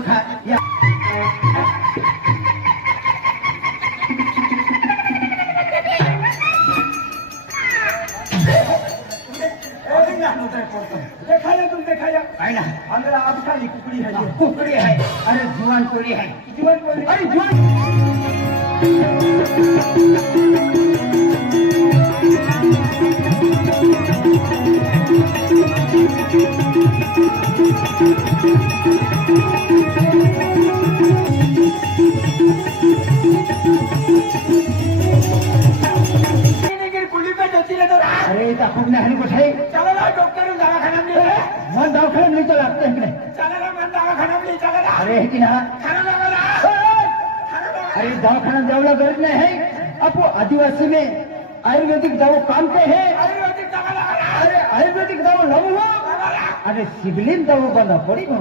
मूर्खा या देखाया तुम देखाया है ना अंदर आप खाली कुकड़ी है कुकड़ी है अरे जुआन कोड़ी है जीवन बोली अरे जुआन कुली पे जाती है तो अरे इतना खूब नहीं कुछ है चलो ना डॉक्टर दवाखाना में मन दवाखाना नहीं चला अपने चला ना मन दवाखाना में चला ना अरे है की ना खाना लगा ना अरे दवाखाना जावला गरज नहीं है अब वो आदिवासी में आयुर्वेदिक दवा काम के है आयुर्वेदिक दवा लगा ना अरे आयुर्वेदिक दवा लो अरे सिविलियन दवा बंदा पड़ी हो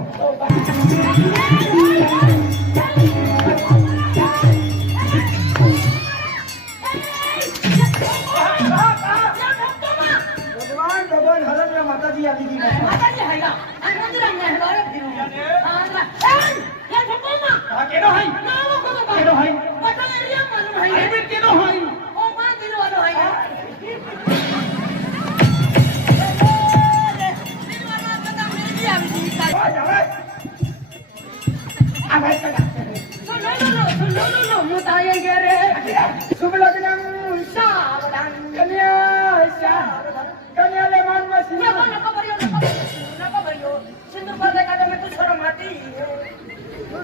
भगवान भगवान हरण में माता जी आदि की माताजी है ना मंदिर में है बारे फिरू हां ये ठकोमा केनो है नाम को तो केनो है पता नहीं ये मालूम है आयुर्वेद केनो है ओ मान दिन वाला है शुभ लग्न सावधान कन्या कन्या ले मान में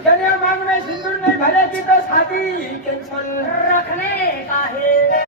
कन्या मांग में सिंदूर नहीं भरेगी तो शादी कैंसल